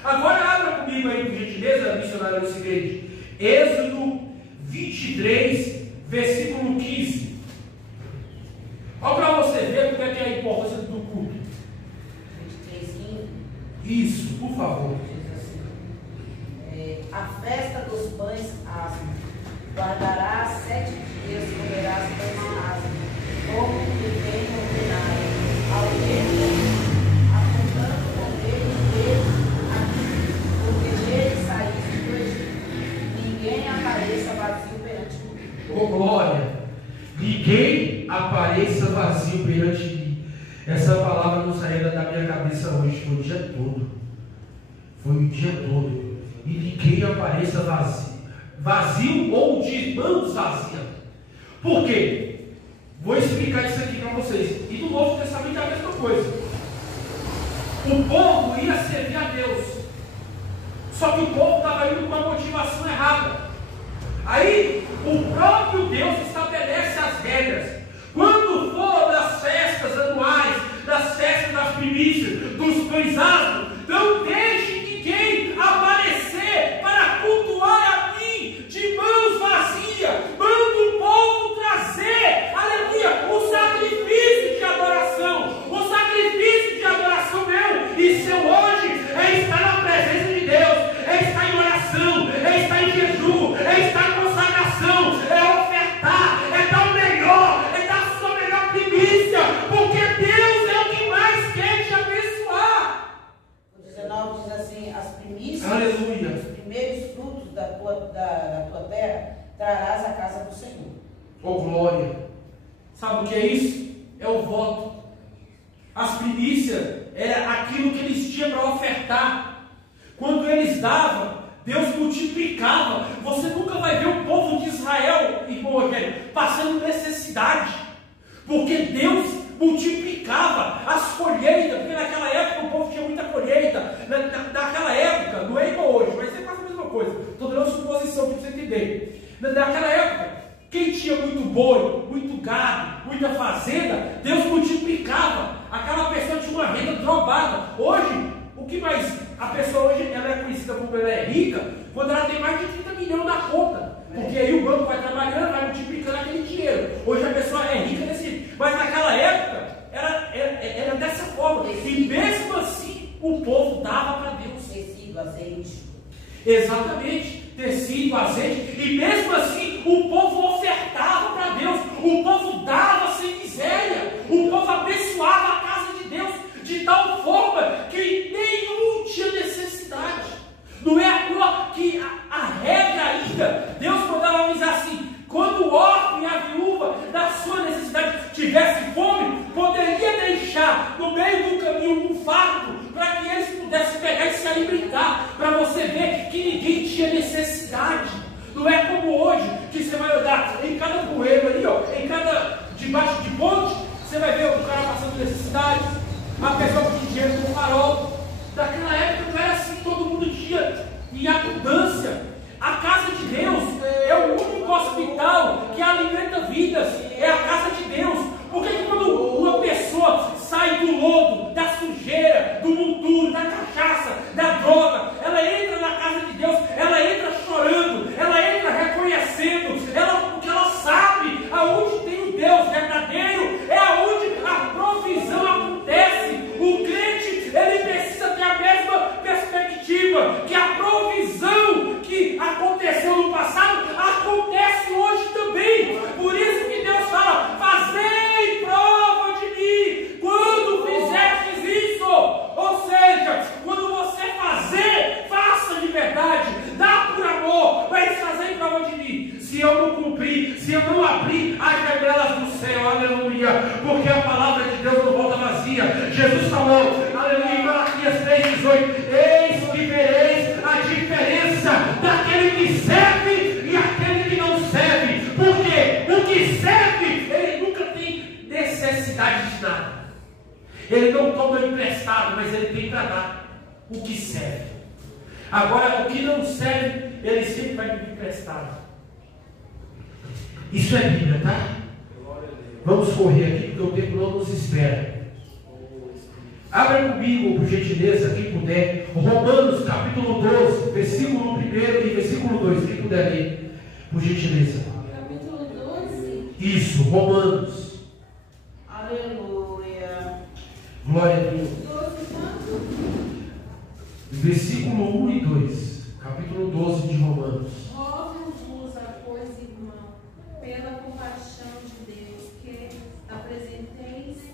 Agora abra comigo aí, por gentileza, missionário, no seguinte. Êxodo 23, versículo 15. Olha para você ver como é que é a importância do culto. 23:15. Isso, por favor. Diz assim, a festa dos pães asmos, guardarás 7 dias, comerás pães asmos, como que tem ordenado, ao tempo, apontando com deles aqui, porque dele saíste do Egito. Ninguém apareça vazio perante mim. Oh, glória! Ninguém apareça vazio perante mim. Essa palavra não saiu da minha cabeça hoje, foi o dia todo. Foi o dia todo. e ninguém apareça vazio ou de mãos vazias. Por quê? Vou explicar isso aqui para vocês. E no Novo Testamento é a mesma coisa. O povo ia servir a Deus, só que o povo estava indo com a motivação errada. Aí o próprio Deus estabelece as regras. Quando for das festas anuais, das festas das primícias, dos pães asmos, não deixe ninguém aparecer para cultuar a mim de mãos vazias. Manda o povo trazer, aleluia, o sacrifício de adoração. O sacrifício de adoração meu e seu hoje é estar na presença de Deus, é estar em oração, é estar em jejum, é estar em consagração, é ofertar, é dar o melhor, é dar a sua melhor primícia, porque Deus é o que mais quer te abençoar. O 19 diz assim: as primícias, aleluia, os primeiros frutos da tua terra trarás à casa do Senhor. Oh glória! Sabe o que é isso? É o voto. As primícias era aquilo que eles tinham para ofertar. Quando eles davam, Deus multiplicava. Você nunca vai ver o povo de Israel, irmão Rogério, passando necessidade, porque Deus multiplicava as colheitas. Porque naquela época o povo tinha muita colheita. Naquela época, não é igual hoje, mas é quase a mesma coisa. Estou dando suposição para você entender. Naquela época, quem tinha muito boi, muito gado, muita fazenda, Deus multiplicava. Aquela pessoa tinha uma renda dobrada. Hoje, o que mais? A pessoa hoje ela é conhecida como ela é rica quando ela tem mais de 30 milhões na conta. Porque aí o banco vai trabalhando, vai multiplicando aquele dinheiro. Hoje a pessoa é rica desse jeito. Mas naquela época era dessa forma. E mesmo assim o povo dava para Deus. Tecido, azeite. Exatamente. Tecido, azeite. E mesmo assim o povo ofertava para Deus. O povo dava sem miséria. O povo abençoava a casa de Deus de tal forma que nenhum tinha necessidade. Não é à toa que a regra ainda, Deus mandava avisar assim: quando o órfão e a viúva da sua necessidade tivessem fome, poderia deixar no meio do caminho um fardo para que eles pudessem pegar e se alimentar, para você ver que ninguém tinha necessidade. Não é como hoje, que você vai olhar em cada bueiro ali, ó, em cada debaixo de ponte, você vai ver o cara passando necessidade, a pessoa com dinheiro no farol. Daquela época não era assim, todo mundo tinha em abundância. A casa de Deus é o único hospital que alimenta vidas, é a casa de Deus. Porque quando uma pessoa sai do lodo, da sujeira, do monturo, da cachaça, da droga, ela entra na casa de Deus, ela entra chorando, ela entra reconhecendo, porque ela sabe aonde tem o Deus verdadeiro, é aonde a provisão acontece. O crente, ele precisa ter a mesma perspectiva, que a provisão que aconteceu no passado acontece hoje também. Por isso que Deus fala: fazei prova de mim quando fizerdes isso. Ou seja, quando você fazer, faça de verdade, dá por amor, mas fazei prova de mim. Se eu não cumprir, se eu não abrir as janelas do céu, aleluia, porque a palavra de Deus não volta vazia. Jesus falou, aleluia, em Malaquias 3,18: eis que vereis a diferença daquele que serve e aquele que não serve. Porque o que serve, ele nunca tem necessidade de nada. Ele não toma emprestado, mas ele tem para dar. O que serve. Agora, o que não serve, ele sempre vai pedir emprestado. Isso é Bíblia, tá? Vamos correr aqui, porque o tempo não nos espera. Abra comigo, por gentileza, quem puder, Romanos capítulo 12, versículo 1 e versículo 2, quem puder ler, por gentileza. Capítulo 12. Isso, Romanos. Aleluia. Glória a Deus. 12 quanto? Versículo 1 e 2, capítulo 12 de Romanos. Rogo-vos, pois, irmão, pela compaixão de Deus, que apresenteis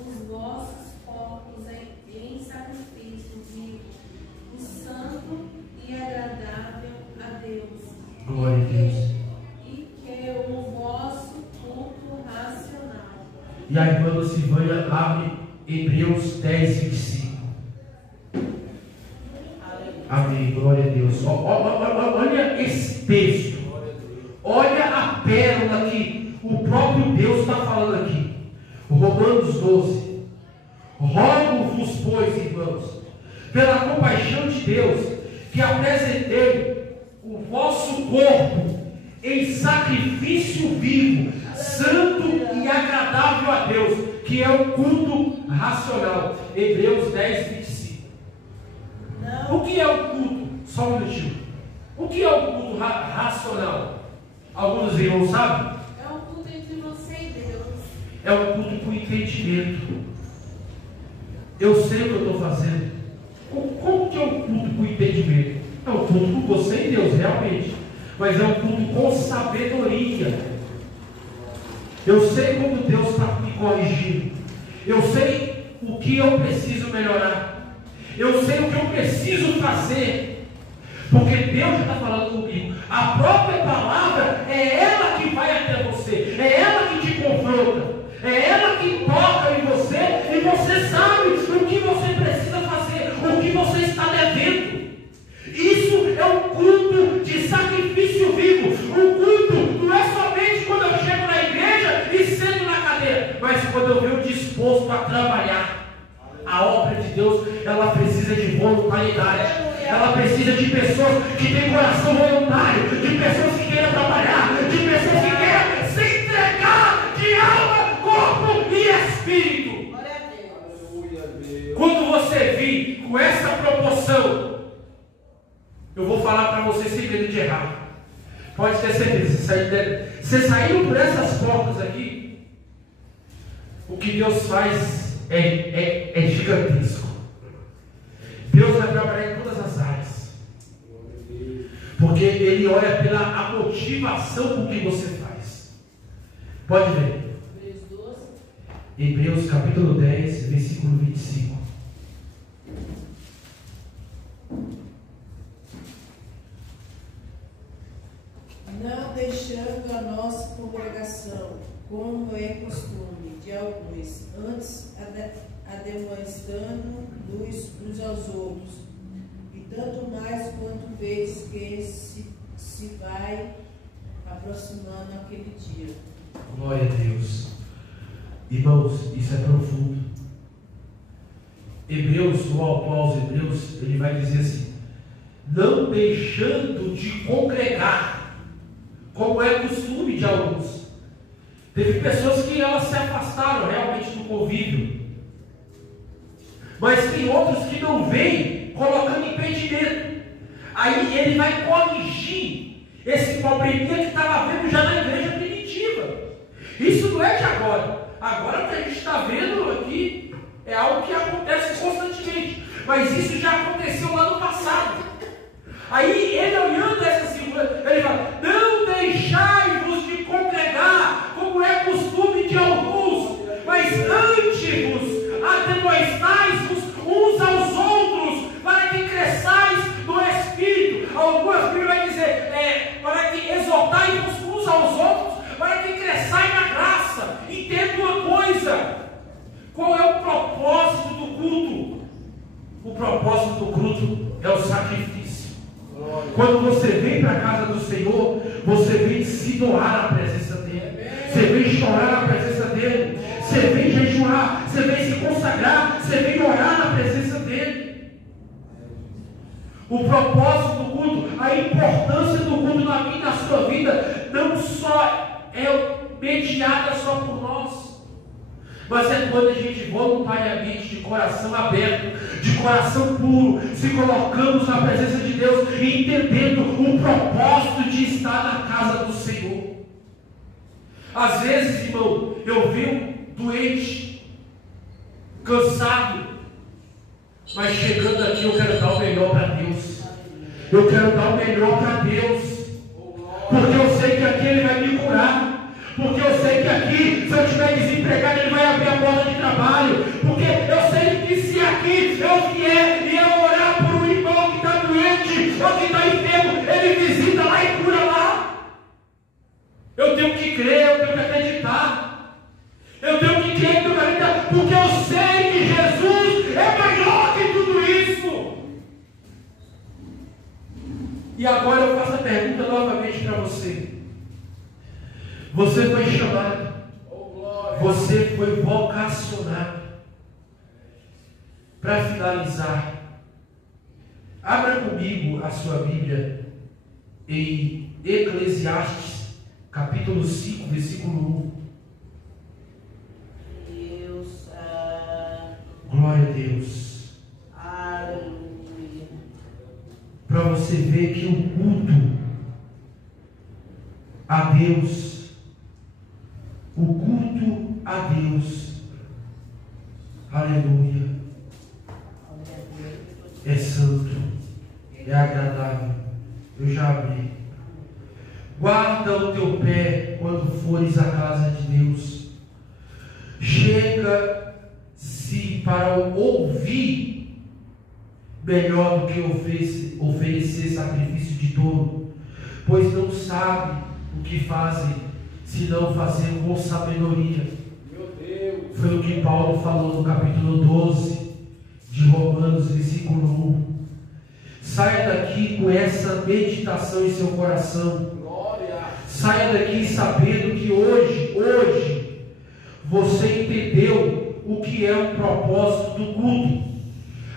os vossos corpos em sacrifício vivo, santo e agradável a Deus. Glória a Deus. E que o vosso culto racional. E a irmã Silvânia abre Hebreus 10, 25. Aleluia. Amém, glória a Deus. Olha esse texto. Olha a pérola que o próprio Deus está falando aqui. Romanos 12. Rogo-vos, pois, irmãos, pela compaixão de Deus, que apresentei o vosso corpo em sacrifício vivo, santo e agradável a Deus, que é o culto racional. Hebreus 10, 25. O que é o culto? Só um minutinho. O que é o culto racional? Alguns irmãos sabem? É um culto entre você e Deus. É um culto com entendimento. Eu sei o que eu estou fazendo. Como que é um culto com entendimento? É um culto com você e Deus, realmente. Mas é um culto com sabedoria. Eu sei como Deus está me corrigindo. Eu sei o que eu preciso melhorar. Eu sei o que eu preciso fazer. Porque Deus já está falando comigo. A própria palavra é ela que vai até você. É ela que te confronta. É ela que toca em você. E você sabe o que você precisa fazer. O que você está devendo. Isso é um culto de sacrifício vivo. O culto não é somente quando eu chego na igreja e sento na cadeira, mas quando eu venho disposto a trabalhar. A obra de Deus, ela precisa de voluntariedade. Ela precisa de pessoas que têm coração voluntário, de pessoas que queiram trabalhar, de pessoas que queiram se entregar de alma, corpo e espírito. Quando você vir com essa proporção, eu vou falar para você sem medo de errar. Pode ter certeza. Você saiu por essas portas aqui, o que Deus faz é gigantesco. Deus vai trabalhar em todas as áreas. Porque Ele olha pela a motivação com que você faz. Pode ver. Hebreus capítulo 10, versículo 25. Não deixando a nossa congregação, como é costume de alguns, antes ademoestando luz uns aos outros, e tanto mais quanto vez que se vai aproximando aquele dia. Glória a Deus. Irmãos, isso é profundo. Hebreus, o autor aos Hebreus, ele vai dizer assim: não deixando de congregar, como é costume de alguns. Teve pessoas que elas se afastaram realmente do convívio, mas tem outros que não vêm colocando impedimento. Aí ele vai corrigir esse probleminha que estava havendo já na igreja primitiva. Isso não é de agora. Agora o que a gente está vendo aqui é algo que acontece constantemente, mas isso já aconteceu lá no passado. Aí ele olhando essa figura, ele fala: não deixai-vos de congregar, como é costume de alguns, mas antes-vos ademoestais-vos uns aos outros, para que cresçais no Espírito. Algumas Bíblias vai dizer, para que exortai-vos uns aos outros, para que cresçais na graça. Entenda uma coisa: qual é o propósito do culto? O propósito do culto é o sacrifício. Quando você vem para a casa do Senhor, você vem se doar à presença dEle. Você vem chorar na presença dEle. Você vem jejuar. Você vem se consagrar. Você vem orar na presença dEle. O propósito do culto, a importância do culto na minha e na sua vida, não só é mediada só por nós, mas é quando a gente voluntariamente, de coração aberto, de coração puro, se colocamos na presença de Deus e entendendo o propósito de estar na casa do Senhor. Às vezes, irmão, eu venho doente, cansado, mas chegando aqui eu quero dar o melhor para Deus. Eu quero dar o melhor para Deus, porque eu sei que aqui Ele vai me curar. Porque eu sei que aqui, se eu estiver desempregado, Ele vai abrir a porta de trabalho. Porque eu sei que se aqui eu vier e eu orar por um irmão que está doente ou que está enfermo, Ele visita lá e cura lá. Eu tenho que crer, eu tenho que acreditar. Eu tenho que crer, eu tenho que acreditar, porque eu sei que Jesus é maior que tudo isso. E agora eu faço a pergunta novamente para você. Você foi chamado. Você foi vocacionado. Para finalizar, abra comigo a sua Bíblia em Eclesiastes, capítulo 5, versículo 1. Glória a Deus. Aleluia. Para você ver que o culto a Deus, aleluia, é santo, é agradável. Eu já abri. Guarda o teu pé quando fores à casa de Deus. Chega-se para ouvir, melhor do que oferecer sacrifício de touro, pois não sabe o que fazem, senão fazer com sabedoria. Meu Deus. Foi o que Paulo falou no capítulo 12 de Romanos, versículo 1. Saia daqui com essa meditação em seu coração. Glória. Saia daqui sabendo que hoje você entendeu o que é o propósito do culto.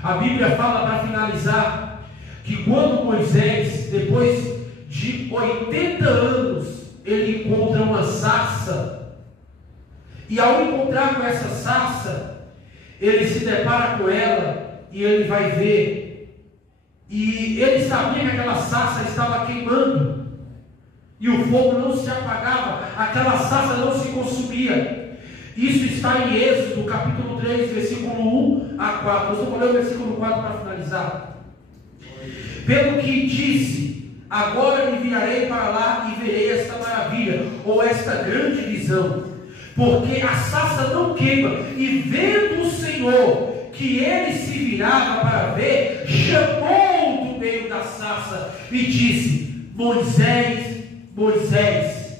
A Bíblia fala, para finalizar, que quando Moisés, depois de 80 anos, ele encontra uma sarça, e ao encontrar com essa sarça, ele se depara com ela e ele vai ver, e ele sabia que aquela sarça estava queimando e o fogo não se apagava, aquela sarça não se consumia. Isso está em Êxodo, capítulo 3, versículo 1 a 4. Eu vou ler o versículo 4 para finalizar. Pelo que disse, agora enviarei para lá e verei esta maravilha, ou esta grande visão, porque a sarça não queima. E vendo o Senhor que ele se virava para ver, chamou do meio da sarça e disse: Moisés, Moisés.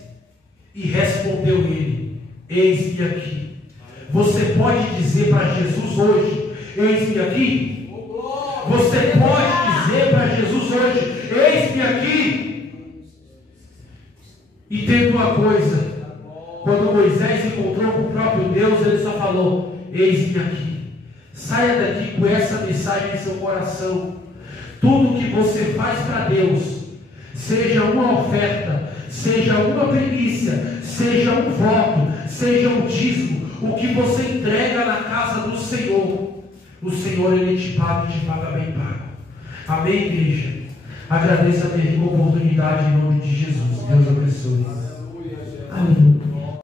E respondeu ele: eis-me aqui. Você pode dizer para Jesus hoje: eis-me aqui? Você pode dizer para Jesus hoje: eis-me aqui? E tendo uma coisa, quando Moisés encontrou com o próprio Deus, ele só falou: eis-me aqui. Saia daqui com essa mensagem em seu coração. Tudo que você faz para Deus, seja uma oferta, seja uma primícia, seja um voto, seja um dízimo, o que você entrega na casa do Senhor, o Senhor ele te paga e te paga bem pago. Amém, igreja? Agradeço a minha oportunidade em nome de Jesus. Deus abençoe. Aleluia, Jesus. Aleluia.